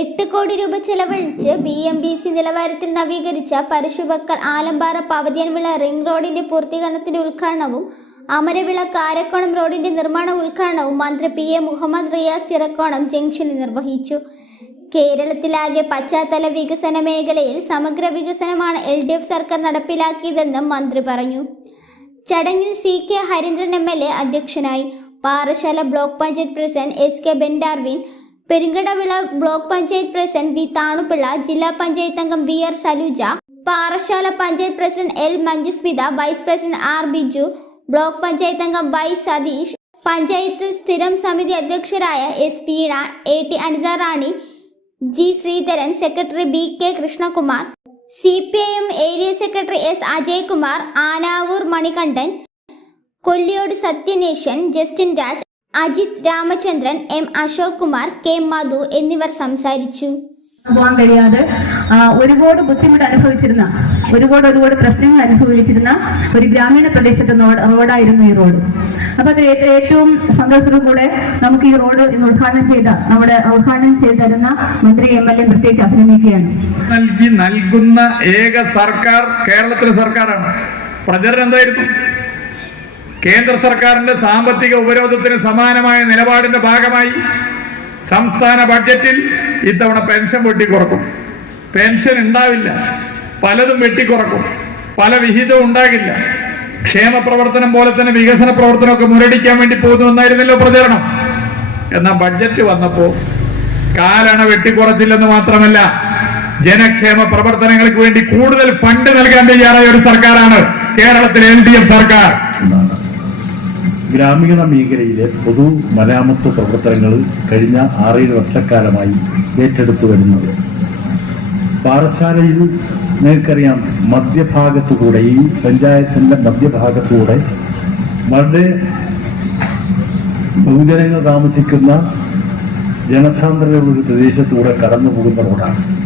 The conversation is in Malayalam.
എട്ട് കോടി രൂപ ചെലവഴിച്ച് ബി എം ബി സി നിലവാരത്തിൽ നവീകരിച്ച പരശുവക്കൽ ആലമ്പാറ പവതിയൻവിള റിംഗ് റോഡിന്റെ പൂർത്തീകരണത്തിന്റെ ഉദ്ഘാടനവും അമരവിള കാരക്കോണം റോഡിന്റെ നിർമ്മാണ ഉദ്ഘാടനവും മന്ത്രി പി എ മുഹമ്മദ് റിയാസ് ചിറക്കോണം ജംഗ്ഷനിൽ നിർവഹിച്ചു. കേരളത്തിലാകെ പശ്ചാത്തല വികസന മേഖലയിൽ സമഗ്ര വികസനമാണ് എൽ ഡി എഫ് സർക്കാർ നടപ്പിലാക്കിയതെന്നും മന്ത്രി പറഞ്ഞു. ചടങ്ങിൽ C K Harindran M L A അധ്യക്ഷനായി. Parassala block panchayat president S K Bendarwin Perumkadavila block panchayat president V Thanupillai ജില്ലാ പഞ്ചായത്ത് അംഗം V R Saluja Parassala panchayat president L Manjusmitha vice president R Biju block panchayat അംഗം വൈ സതീഷ് പഞ്ചായത്ത് സ്ഥിരം സമിതി അധ്യക്ഷരായ S Peena A T Anitha Rani G Sreedharan secretary B K Krishnakumar C P I M area secretary S Ajaykumar Anavoor Manikandan Kolliyode Sathyanesan Justin Raj Ajith Ramachandran M Ashok Kumar K Madhu എന്നിവർ സംസാരിച്ചു. പോകാൻ കഴിയാതെ ഒരുപാട് ബുദ്ധിമുട്ട് അനുഭവിച്ചിരുന്ന ഒരുപാട് ഒരുപാട് പ്രശ്നങ്ങൾ അനുഭവിച്ചിരുന്ന ഒരു ഗ്രാമീണ പ്രദേശത്തെ റോഡായിരുന്നു ഈ റോഡ്. അപ്പൊ അത് ഏറ്റവും സന്തോഷത്തോടു കൂടെ നമുക്ക് ഈ റോഡ് ഇന്ന് ഉദ്ഘാടനം ചെയ്ത നമ്മുടെ ഉദ്ഘാടനം ചെയ്തു തരുന്ന മന്ത്രി എം എൽ എ പ്രത്യേകിച്ച് അഭിനന്ദിക്കുകയാണ്. നൽകി നൽകുന്ന ഏക സർക്കാർ കേരളത്തിലെ സർക്കാരാണ്. പ്രചരണം എന്തായിരുന്നു? കേന്ദ്ര സർക്കാരിന്റെ സാമ്പത്തിക ഉപരോധത്തിന് സമാനമായ നിലപാടിന്റെ ഭാഗമായി സംസ്ഥാന ബഡ്ജറ്റിൽ ഇത്തവണ പെൻഷൻ വെട്ടിക്കുറക്കും. പെൻഷൻ ഉണ്ടാവില്ല. പലതും വെട്ടിക്കുറക്കും. പല വിഹിതവും ഉണ്ടാകില്ല. ക്ഷേമ പ്രവർത്തനം പോലെ തന്നെ വികസന പ്രവർത്തനമൊക്കെ മുരടിക്കാൻ വേണ്ടി പോകുന്നു എന്നായിരുന്നല്ലോ പ്രചരണം. എന്നാൽ ബഡ്ജറ്റ് വന്നപ്പോൾ കാലണ വെട്ടിക്കുറച്ചില്ലെന്ന് മാത്രമല്ല ജനക്ഷേമ പ്രവർത്തനങ്ങൾക്ക് വേണ്ടി കൂടുതൽ ഫണ്ട് നൽകാൻ തയ്യാറായ ഒരു സർക്കാരാണ് കേരളത്തിലെ എൽ ഡി എഫ് സർക്കാർ. ഗ്രാമീണ മേഖലയിലെ പൊതു മരാമത്ത് പ്രവർത്തനങ്ങൾ കഴിഞ്ഞ ആറേഴ് വർഷക്കാലമായി ഏറ്റെടുത്തു വരുന്നത്. പാറശാലയിൽ നിങ്ങൾക്കറിയാം മധ്യഭാഗത്തുകൂടെ ഈ പഞ്ചായത്തിന്റെ മധ്യഭാഗത്തുകൂടെ വളരെ ബഹുജനങ്ങൾ താമസിക്കുന്ന ജനസാന്ദ്രതയുള്ള ഒരു പ്രദേശത്തൂടെ കടന്നു പോകുന്ന റോഡാണ്.